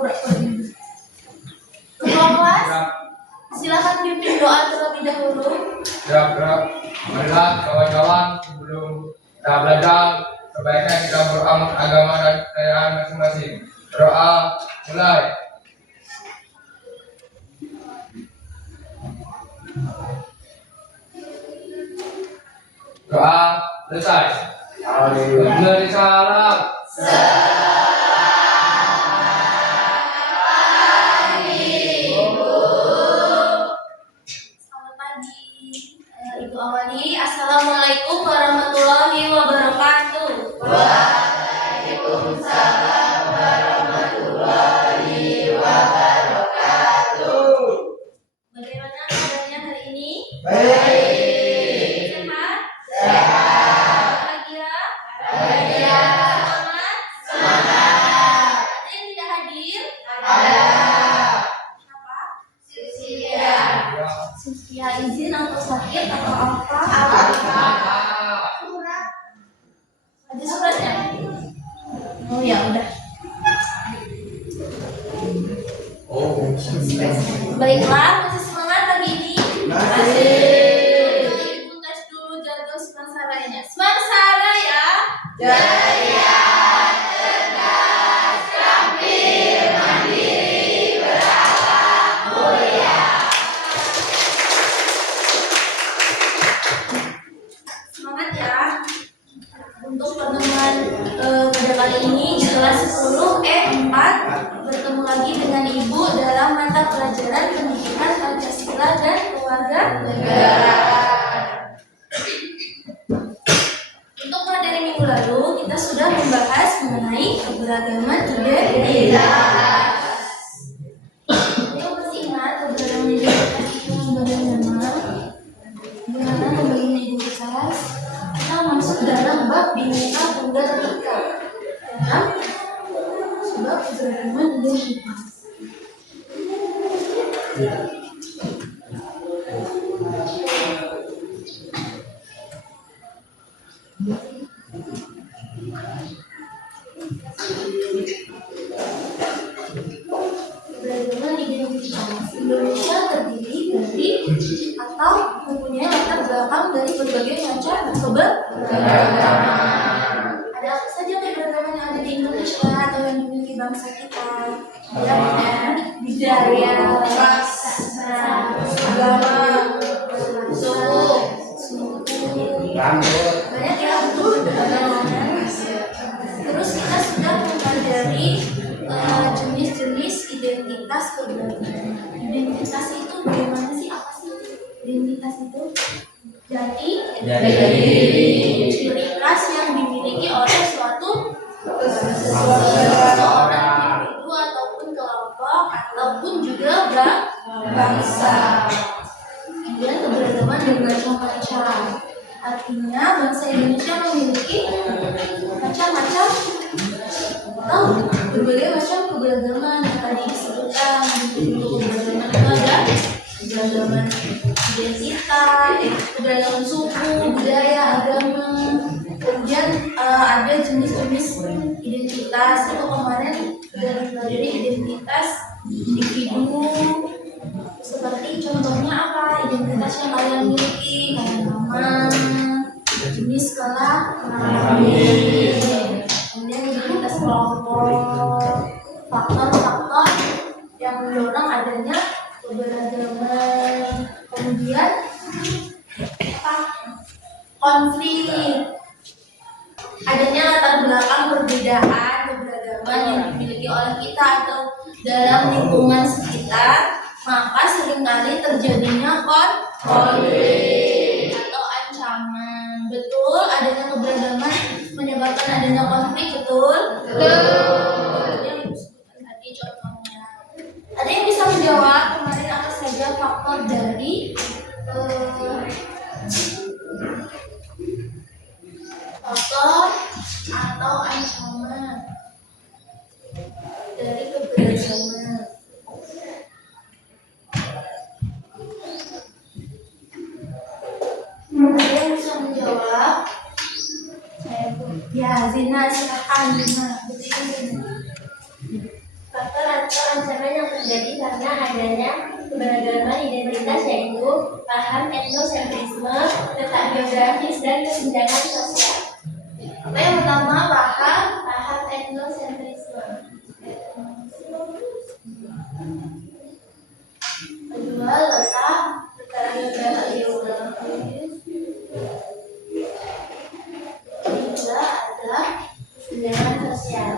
pura-pura dulu. Ketua kelas, silakan pimpin doa terlebih dahulu. Gerak-gerak, marilah kawan-kawan sebelum kita belajar sebaiknya kita beramal agama dan kepercayaan masing-masing. Doa mulai. Doa selesai. Beri salam. Selamat pagi. Ibu awali. Assalamualaikum warahmatullahi wabarakatuh. Waalaikumsalam warahmatullahi wabarakatuh. Bagaimana kabarnya hari ini? Baik. Sehat? Sehat. Bahagia? Bahagia. Semangat? Ada yang tidak hadir? Ada. Siapa? Susia. Susia izin atau sakit atau apa? Ada suratnya? Oh ya udah. Baiklah, masih semangat pagi ini? Masih. Ibu tes dulu jargon Semansaranya. Semansara ya. Jaya, cerdas, terampil, mandiri, berakhlak mulia. Semangat ya. Untuk pertemuan pada kali ini di kelas 10 E4 bertemu lagi dengan Ibu dalam mata pelajaran pendidikan Pancasila dan keluarga negara. Untuk materi minggu lalu kita sudah membahas mengenai keberagaman identitas. Ibu masih ingat keberagaman identitas itu bagaimana? Bagaimana membaginya identitas? Kita masuk dalam bab Bhinneka Tunggal Ika. Dalam sebab keberagaman identitas. Keberagaman identitas Indonesia terdiri dari atau mempunyai latar belakang dari berbagai macam keberagaman. Ada apa saja keberagaman yang ada di Indonesia atau yang dimiliki bangsa kita? Budaya, ras, agama, suku, banyak ya keberagaman. Terus kita sudah mempelajari jenis-jenis identitas keberagaman. Identitas itu bagaimana sih? Apa sih identitas itu? Jadi ciri khas yang dimiliki oleh suatu seseorang individu ataupun kelompok ataupun juga bangsa. Kemudian keberagaman bermacam-macam. Artinya bangsa Indonesia memiliki macam-macam atau berbagai macam keberagaman yang tadi disebutkan. Untuk keberagaman itu ada keberagaman identitas, keberagaman suku, budaya, agama. Kemudian ada jenis-jenis identitas. Itu kemarin dari identitas individu. Seperti contohnya apa? Identitas yang kalian miliki, kayak nama, jenis kelamin, kemudian identitas kelompok, faktor-faktor yang mendorong adanya keberagaman. Kemudian apa? Konflik, adanya latar belakang perbedaan keberagaman yang dimiliki oleh kita atau dalam lingkungan sekitar, maka seringkali terjadinya konflik atau ancaman. Betul, adanya keberagaman menyebabkan adanya konflik, betul? Betul. Yang disebutkan tadi contohnya. Ada yang bisa menjawab kemarin apa saja faktor dari faktor atau ancaman dari keberagaman? Ada yang bisa menjawab? Ya, Zina, silakan Zina. Faktor atau ancaman yang terjadi karena adanya keberagaman identitas, yaitu paham etnosentrisme, letak geografis, dan kesenjangan sosial. Apa yang pertama? Paham etnosentrisme. Kedua, letak geografis. Ketiga adalah kesenjangan sosial.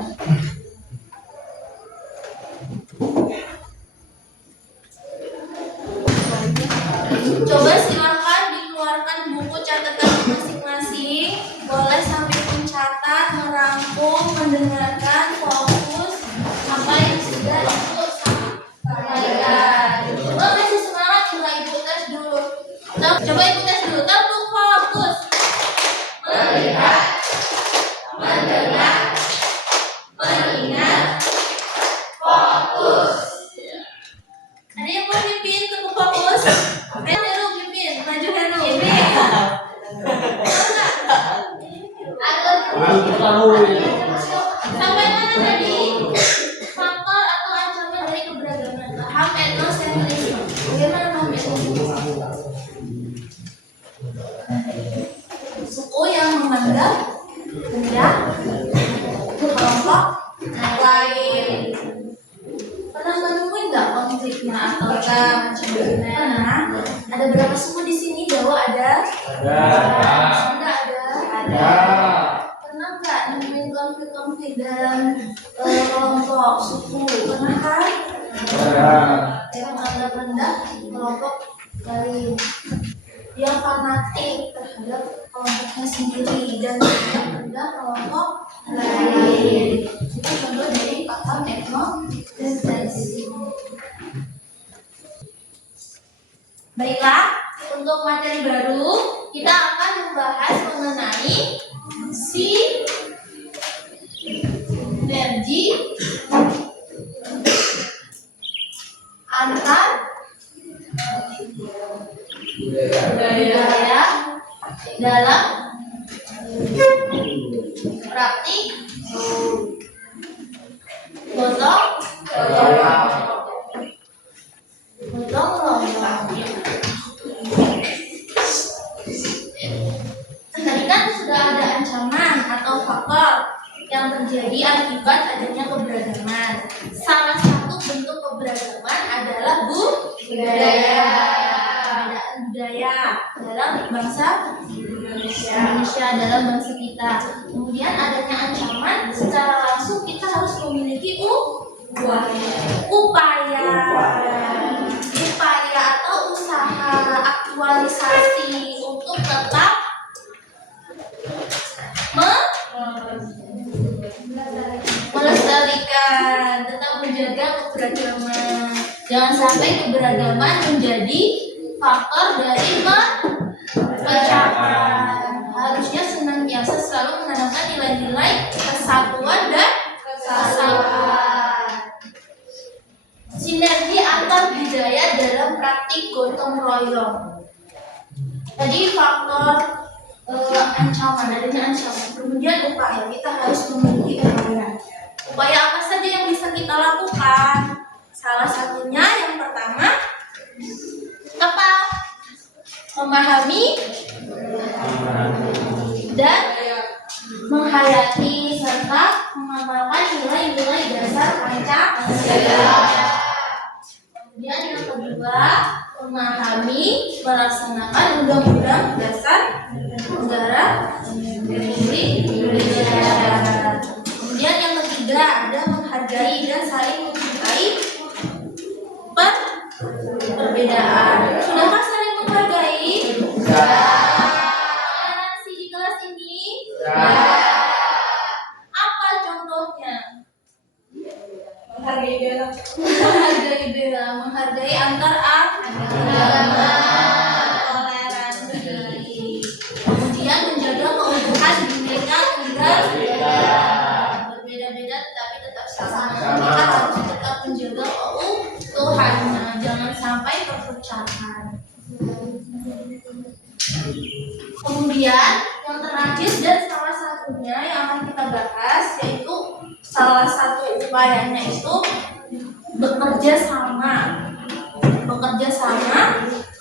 Coba silakan dikeluarkan buku catatan masing-masing. Boleh sambil mencatat, merangkum, mendengarkan, fokus apa yang sudah Ibu sampaikan. Coba masih semangat, coba Ibu tes dulu. Coba Ibu tes dulu. Untuk fokus. Melihat, mendengar, mengingat, fokus. Ada yang mau pimpin untuk fokus? Ayo Heru pimpin, maju Heru. Sampai mana tadi? Faktor atau ancaman dari keberagaman. Paham etnosentrisme. Bagaimana paham etnosentrisme? Suku yang menganggap rendah kelompok lain. Pernah menemukan nggak konfliknya ataukah macam gimana? Ada berapa suku di sini? Jawa ada? Sunda ada? Pernah nggak nemuin konflik dalam kelompok suku? Pernah kan? Yang menganggap rendah kelompok lain, yang fanatik terhadap kelompoknya sendiri dan tidak rendah kelompok lain. Itu contoh dari paham etnosentrisme. Baiklah, untuk materi baru kita akan membahas mengenai sinergi antar budaya dalam praktik gotong royong. Tadi kan sudah ada ancaman atau faktor yang terjadi akibat adanya keberagaman. Salah satu bentuk keberagaman adalah budaya. Perbedaan budaya dalam bangsa Indonesia, dalam bangsa kita. Kemudian adanya ancaman, secara langsung kita harus memiliki upaya atau usaha aktualisasi untuk tetap melestarikan, tetap menjaga keberagaman. Jangan sampai keberagaman menjadi faktor dari perpecahan. Harusnya senantiasa selalu menanamkan nilai-nilai kesatuan dan kesatuan. Sinergi antar budaya dalam praktik gotong royong. Tadi faktor ancaman, adanya ancaman. Kemudian upaya, kita harus memiliki upaya. Upaya apa saja yang bisa kita lakukan? Salah satunya yang pertama apa? Memahami dan menghayati serta mengamalkan nilai-nilai dasar Pancasila. Kemudian yang kedua, memahami, melaksanakan undang-undang dasar negara Republik Indonesia. Kemudian yang ketiga, ada menghargai dan saling mencintai perbedaan. Sudahkah saling menghargai? Toleransi di kelas ini? Apa contohnya? Menghargai beda, menghargai antar agama, toleransi. Kemudian menjaga keutuhan bineka tunggal ika. Berbeda-beda tetapi tetap sama. Kita harus tetap menjaga keutuhannya, jangan sampai perpecahan. Kemudian yang terakhir dan salah satunya yang akan kita bahas, yaitu salah satu upayanya itu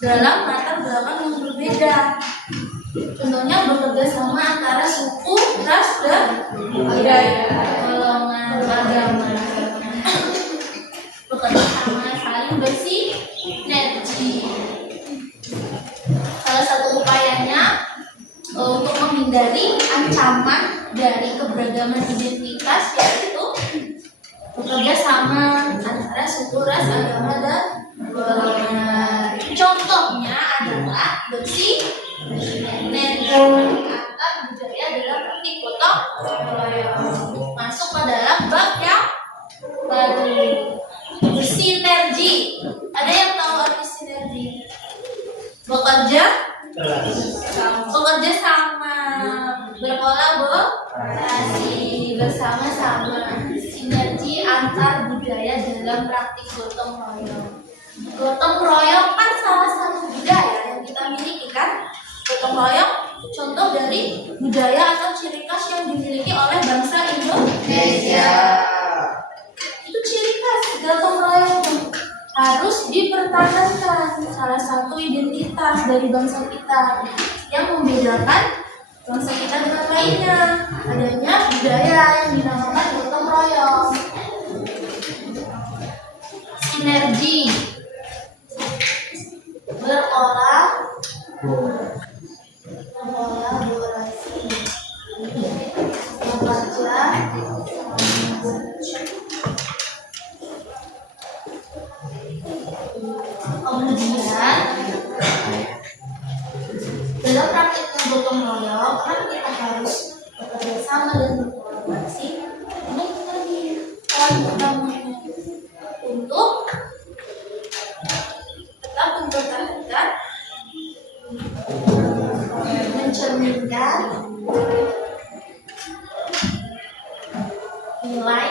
dalam latar belakang yang berbeda. Contohnya bekerja sama antara suku, ras, dan golongan agama. Bekerja sama saling bersinergi. Salah satu upayanya untuk menghindari ancaman dari keberagaman identitas yaitu bekerja sama antara suku, ras, agama, dan golongan. Contohnya adalah bersinergi antar budaya dalam praktik gotong royong. Masuk ke dalam bab yang baru. Bersinergi. Ada yang tahu arti sinergi? Bekerja sama, berkolaborasi, bersama-sama, sinergi antar budaya dalam praktik gotong royong. Gotong royong kan salah satu budaya yang kita miliki kan? Gotong royong contoh dari budaya atau ciri khas yang dimiliki oleh bangsa Indonesia. Itu ciri khas gotong royong harus dipertahankan, salah satu identitas dari bangsa kita yang membedakan bangsa kita dengan lainnya, adanya budaya yang dinamakan gotong royong. Sinergi, berkolaborasi, bekerja. Kemudian dalam praktiknya gotong royong kan kita harus bekerja sama dan berkolaborasi. Ini tadi poin utamanya untuk tetap mempertahankan, mencerminkan nilai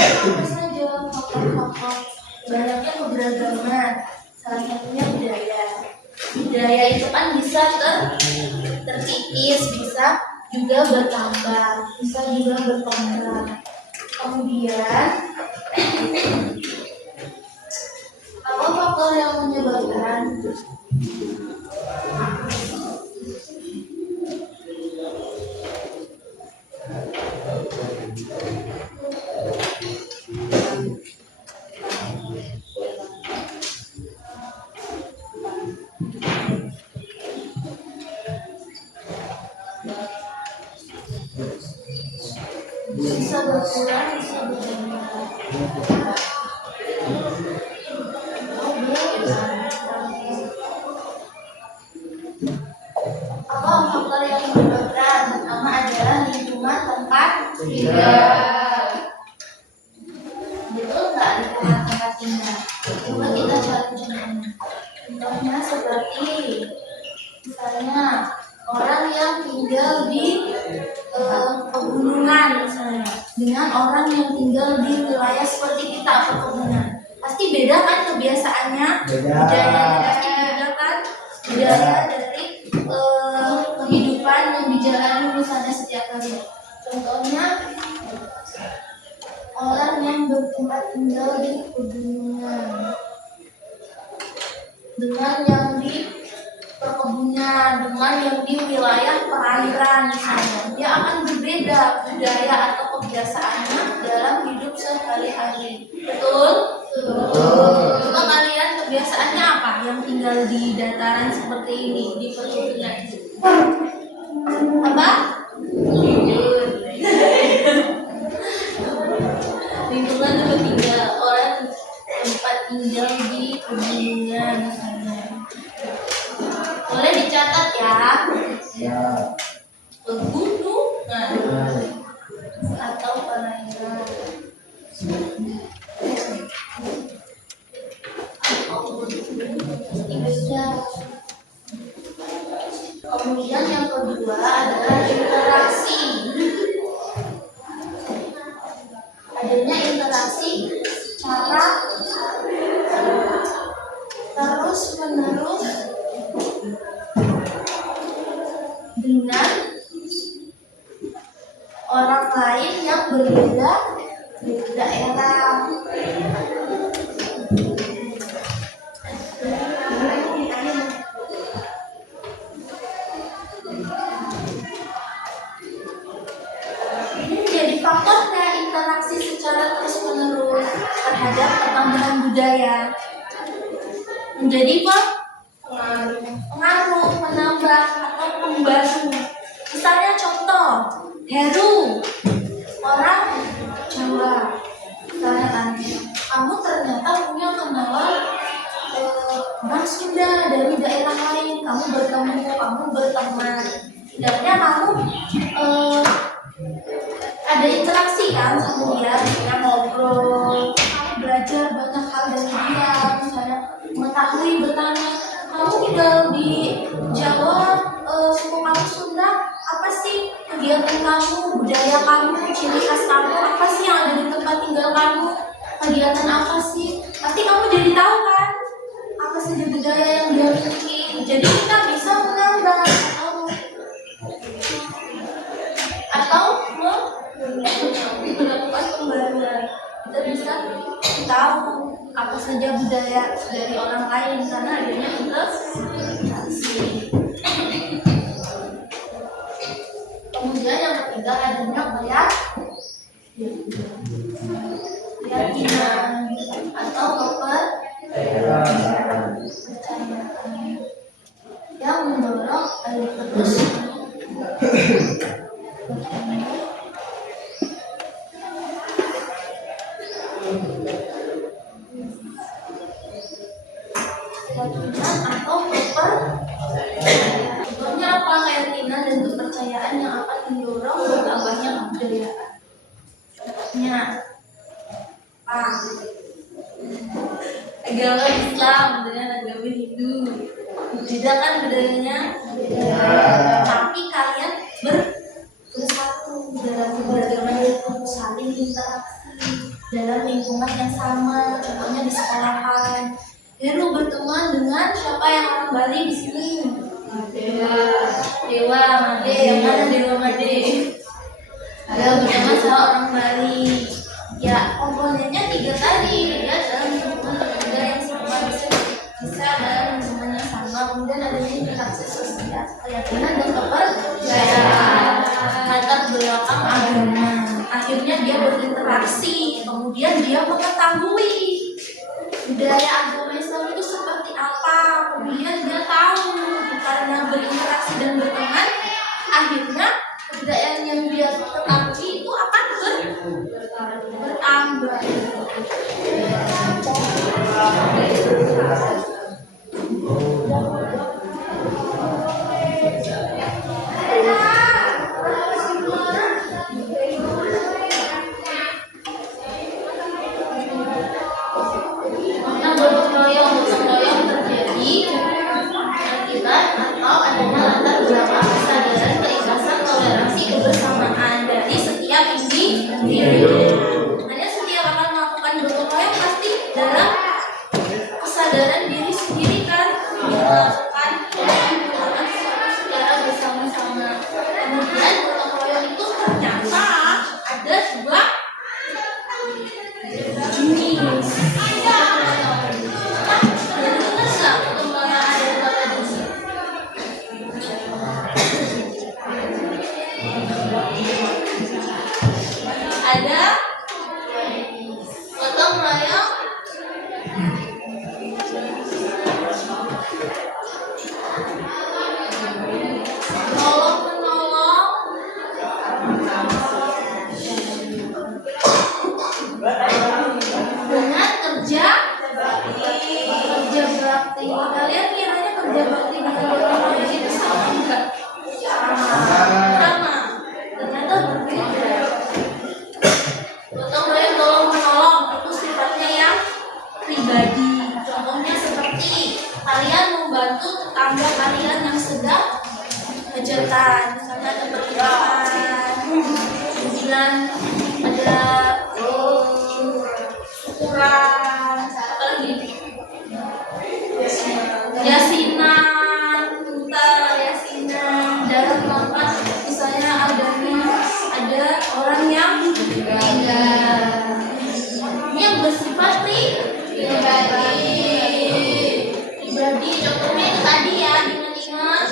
apa saja faktor-faktor banyaknya keberagaman, salah satunya budaya. Budaya itu kan bisa terkikis, bisa juga bertambah, bisa juga berkembang. Kemudian apa faktor yang menyebabkan bisa berkurang, bisa bertambah? Apa faktor yang menyebabkan? Pertama adalah lingkungan tempat tinggal. Betul nggak lingkungan tempat tinggal? Coba kita cari contohnya. Contohnya seperti misalnya orang yang tinggal di pegunungan misalnya dengan orang yang tinggal di wilayah seperti kita perkebunan, pasti beda kan kebiasaannya, budayanya pasti beda kan, budaya dari kehidupan yang dijalani misalnya setiap hari. Contohnya orang yang bertempat tinggal di pegunungan dengan yang di perkebunan, dengan yang di wilayah perairan misalnya, dia akan berbeda budaya atau kebiasaannya dalam hidup sehari-hari. Betul? Betul. Coba kalian kebiasaannya apa yang tinggal di dataran seperti ini, di perkebunan? Apa? Lingkungan tempat tinggal, orang tempat tinggal di pegunungan misalnya. Boleh dicatat ya. Pegunungan atau perairan. Kemudian yang kedua adalah interaksi. Adanya interaksi secara terus-menerus berbeda di daerah. Ini menjadi faktornya interaksi secara terus-menerus terhadap pertambahan budaya. Menjadi pengaruh, penambah, atau pembaru. Misalnya contoh, Heru, orang Jawa. Misalnya kan, kamu ternyata punya kenalan orang Sunda dari daerah lain. Kamu berteman. Tidaknya kamu ada interaksi kan sama dia, misalnya ngobrol, kamu belajar banyak hal dari dia, misalnya mengetahui, bertanya, kamu tinggal di Jawa, suku kamu Sunda, apa sih kegiatan kamu, budaya kamu, ciri khas kamu, apa sih yang ada di tempat tinggal kamu, kegiatan apa sih, pasti kamu jadi tahu kan, apa saja budaya yang dia miliki. Jadi kita bisa menambah atau melakukan pembaruan. Kita bisa tahu apa saja budaya dari orang lain karena adanya interaksi. Kemudian yang ketiga adanya keyakinan atau kepercayaan yang mendorong terus keyakinan atau kepercayaan. Contohnya apa? Keyakinan dan kepercayaan yang akan mendorong bertambahnya kebudayaan. Contohnya agama Islam dengan agama Hindu beda kan budayanya, tapi kalian bersatu dalam beragama itu, saling interaksi dalam lingkungan yang sama. Contohnya di sekolahan, Heru berteman dengan siapa yang orang Bali di sini? Dewa Made. Yang mana Dewa Made? Ada berteman sama orang Bali. Ya, komponennya 3 tadi. Dia dalam lingkungan budaya yang sama, bisa dalam lingkungan yang sama. Kemudian adanya interaksi sosial, keyakinan dan kepercayaan, latar belakang agama. Akhirnya dia berinteraksi, kemudian dia mengetahui budaya agama Islam itu seperti apa. Kemudian dia tahu karena berinteraksi dan berteman, akhirnya kebudayaan yang dia ketahui itu akan bertambah. Gotong royong terjadi atau adanya latar belakang kesadaran, keikhlasan, toleransi, kebersamaan dari setiap individu. Hanya setiap akan melakukan gotong royong pasti dalam kesadaran diri sendiri kan, melakukan secara bersama-sama. Kemudian gotong royong itu ternyata ada 2 jenis. Ada gotong royong menolong dengan kerja bakti. Kalian kiranya kerja bakti dengan gotong royong itu sama enggak? Sama. Ternyata berbeda. Gotong royong tolong menolong itu sifatnya yang pribadi. Contohnya seperti kalian membantu tetangga kalian yang sedang hajatan, misalnya ada pernikahan, kemudian ada syukuran, apa lagi? Yasinan, dalam tempat misalnya ada orang yang Pribadi contohnya itu tadi ya, ingat-ingat.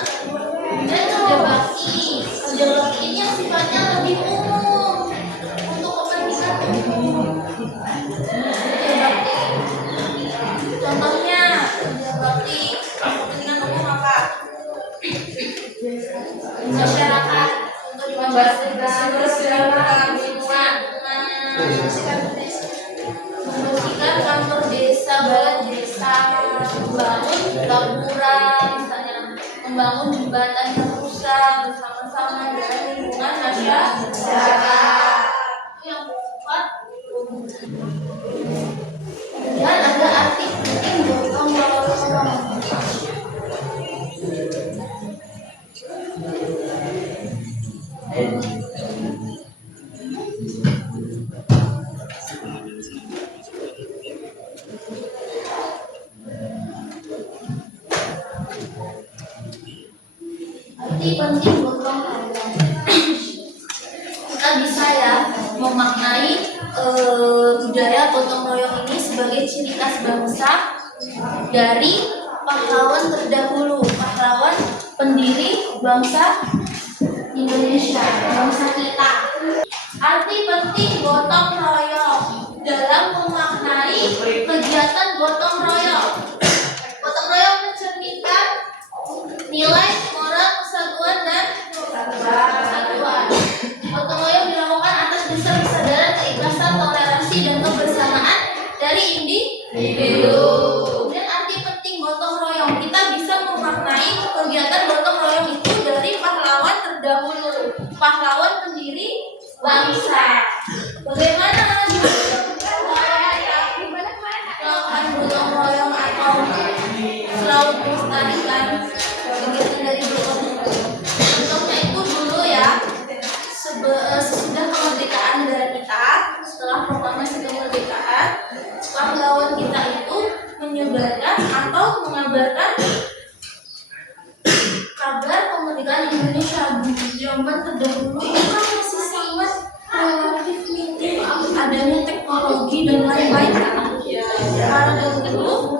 Dan kerja bakti. Kerja bakti ini yang sifatnya lebih umum untuk kepentingan umum. Kerja bakti. Contohnya kerja bakti kepentingan umum apa? Masyarakat untuk di masyarakat lingkungan, membersihkan kantor desa, balai desa, membangun gapura, misalnya membangun jembatan yang rusak bersama-sama dengan lingkungan masyarakat. Itu yang keempat. Kemudian ada arti penting gotong royong. Arti penting gotong royong. Kita bisa ya memaknai budaya gotong royong ini sebagai ciri khas bangsa dari pahlawan terdahulu, pahlawan pendiri bangsa Indonesia, bangsa kita. Arti penting gotong royong dalam memaknai kegiatan gotong royong. Gotong royong mencerminkan nilai moral kesatuan dan persatuan. Gotong royong dilakukan atas dasar kesadaran, keikhlasan, toleransi, dan kebersamaan dari individu. Dan arti penting gotong royong, kita bisa memaknai kegiatan gotong royong itu dari pahlawan terdahulu, pahlawan pendiri bangsa. Bagaimana melakukan gotong royong atau selalu melestarikan kegiatan dari gotong royong? Contohnya itu dulu ya, sesudah kemerdekaan negara kita, setelah proklamasi kemerdekaan, pahlawan kita itu menyebarkan atau mengabarkan kabar kemerdekaan Indonesia. Zaman terdahulu itu kan masih sangat relatif minim adanya teknologi dan lain-lain kan. Karena dahulu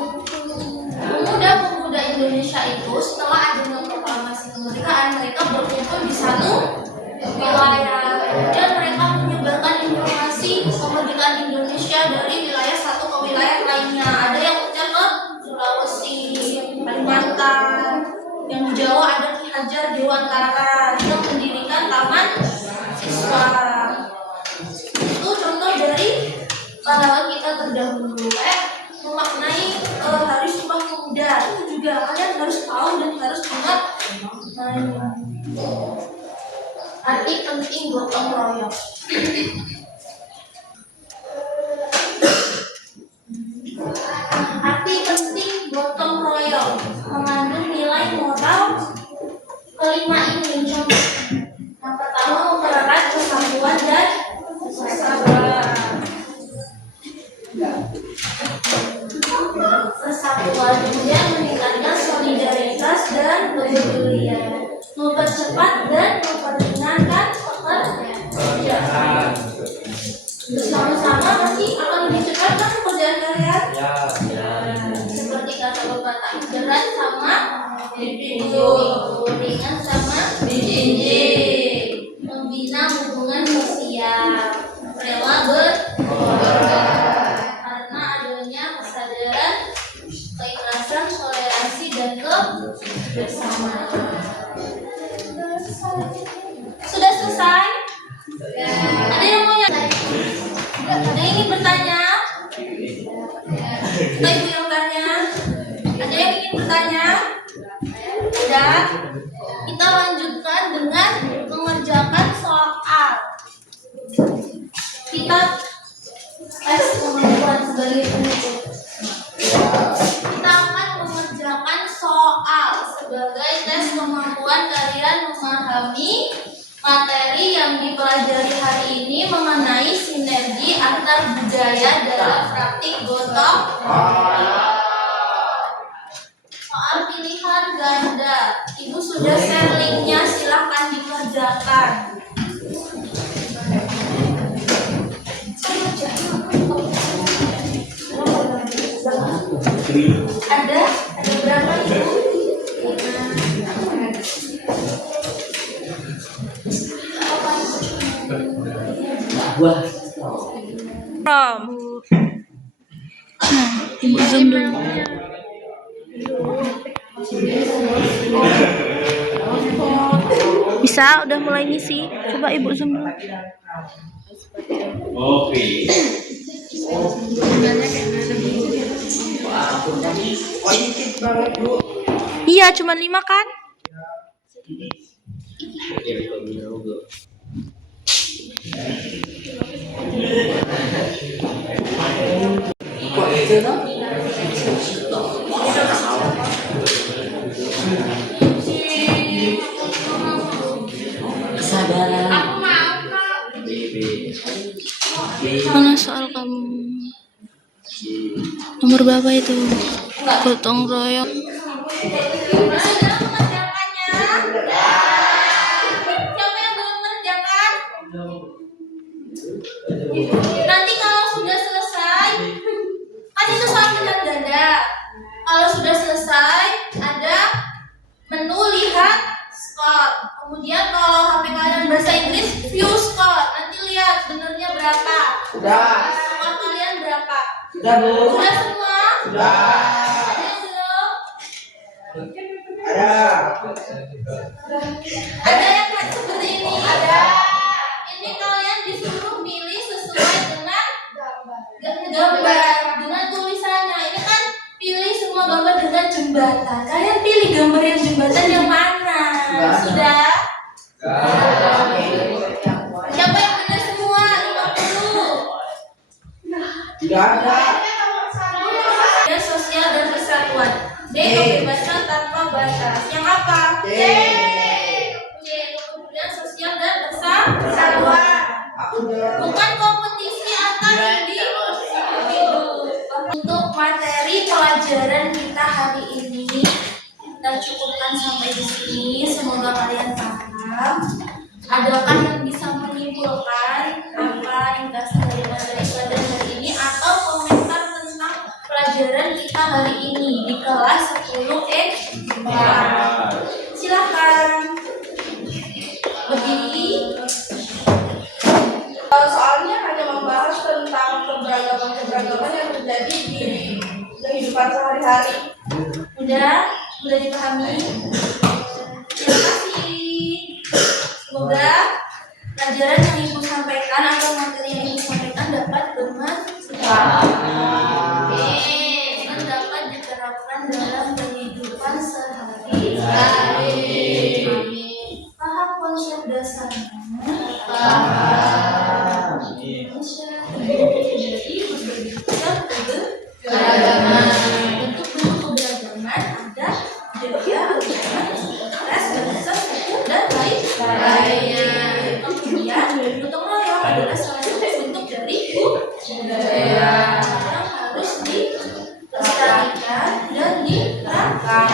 pemuda-pemuda Indonesia itu setelah adanya proklamasi kemerdekaan, mereka berkumpul di satu wilayah dan mereka menyebarkan informasi kemerdekaan Indonesia dari wilayah satu ke wilayah lainnya. Ada yang pecah ke Sulawesi, Kalimantan, yang di Jawa ada Ki Hajar Dewantara yang mendirikan taman siswa. Itu contoh dari pahlawan kita terdahulu. Memaknai Hari Sumpah Pemuda itu juga kalian harus tahu dan harus ingat. Arti penting gotong royong. Arti penting gotong royong mengandung nilai moral kelima ini. Yang pertama, mempererat persatuan dan persatuan, kemudian meningkatkan solidaritas dan kepedulian, mempercepat dan memperingankan pekerjaan. Bersama-sama nanti akan lebih cepat kan pekerjaan kalian? Seperti kata pepatah, berat sama dipikul, ringan sama dijinjing, membina hubungan sosial, rela berkorban karena adanya kesadaran, keikhlasan, toleransi, dan kebersamaan. Sudah selesai? Ada yang mau ada yang ingin bertanya? Ada ibu yang tanya? Ada yang ingin bertanya? Ada? Kita lanjutkan dengan mengerjakan soal. Kita tes kemampuan sebagai penutup. Kita akan mengerjakan soal sebagai tes kemampuan kalian memahami materi yang dipelajari hari ini mengenai sinergi antar budaya dalam praktik gotong royong. Soal pilihan ganda, Ibu sudah share linknya, silahkan dikerjakan. Ada berapa Ibu? From. Ibu zoom dulu. Bisa, udah mulai ngisi. Coba Ibu zoom dulu. Oke. Iya, cuma 5 kan? Mana soal kamu? Nomor berapa itu? Gotong royong. Sudah mengerjakannya? Siapa yang belum mengerjakan? Nanti kalau sudah selesai, kan itu sama dengan dada. Kalau sudah selesai, ada menu lihat skor. Kemudian kalau HP kalian bahasa Inggris, view skor. Nanti lihat benernya berapa. Sudah. Skor kalian berapa? Sudah, Bu. Sudah semua? Sudah. Ada yang belum? Ada. Ada yang kan seperti ini? Ada. Ini kalian disuruh milih sesuai dengan gambar, dengan tulisannya. Ini kan pilih semua gambar dengan jembatan. Kalian pilih gambar yang jembatan yang mana? Sudah? Siapa yang benar semua? 50. Tidak ada. Dan sosial dan persatuan. D. Kebebasan tanpa batas. Yang apa? C. Kemudian sosial dan persatuan. Bukan kompetisi antar individu. Untuk materi pelajaran kita hari ini kita cukupkan sampai di sini. Semoga kalian paham. Adakah yang bisa menyimpulkan apa ringkas dari materi pelajaran hari ini atau komentar tentang pelajaran kita hari ini di kelas 10E4? Silakan. Berdiri. Soalnya hanya membahas tentang keberagaman yang terjadi di kehidupan sehari-hari. Udah dipahami? Terima kasih. Semoga pelajaran yang Ibu sampaikan atau materi yang Ibu sampaikan dapat bermanfaat. Dan dapat diterapkan dalam kehidupan sehari-hari. Paham konsep dasarnya? Paham. Bentuk-bentuk keberagaman ada budaya, agama, ras, bahasa, suku, dan lain-lainnya. Kemudian gotong royong adalah salah satu bentuk dari budaya yang harus dilestarikan dan diterapkan.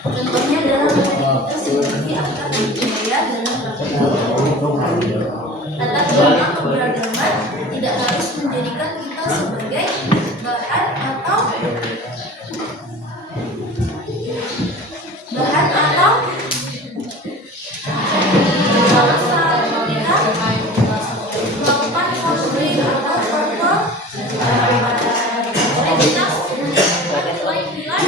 Contohnya dalam kita sebagai akar budaya dalam tata kelola keberagaman tidak harus menjadikan kita sebagai bahan atau alasan kita melakukan konflik atau identitas nilai-nilai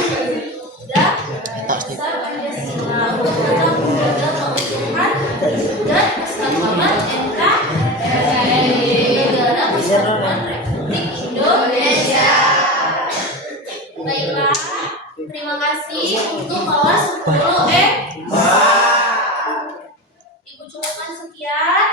dan dasar Pancasila untuk tetap menjaga keutuhan dan kesatuan NKRI Negara Kesatuan Republik Indonesia. Baiklah, terima kasih untuk kelas 10E. Ibu cukupkan sekian.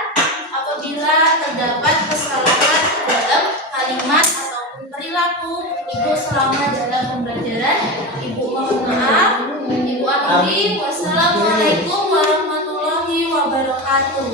Apabila terdapat kesalahan dalam kalimat ataupun perilaku Ibu selama dalam pembelajaran, Ibu mohon maaf. Ibu akhiri. Wassalamualaikum warahmatullahi wabarakatuh.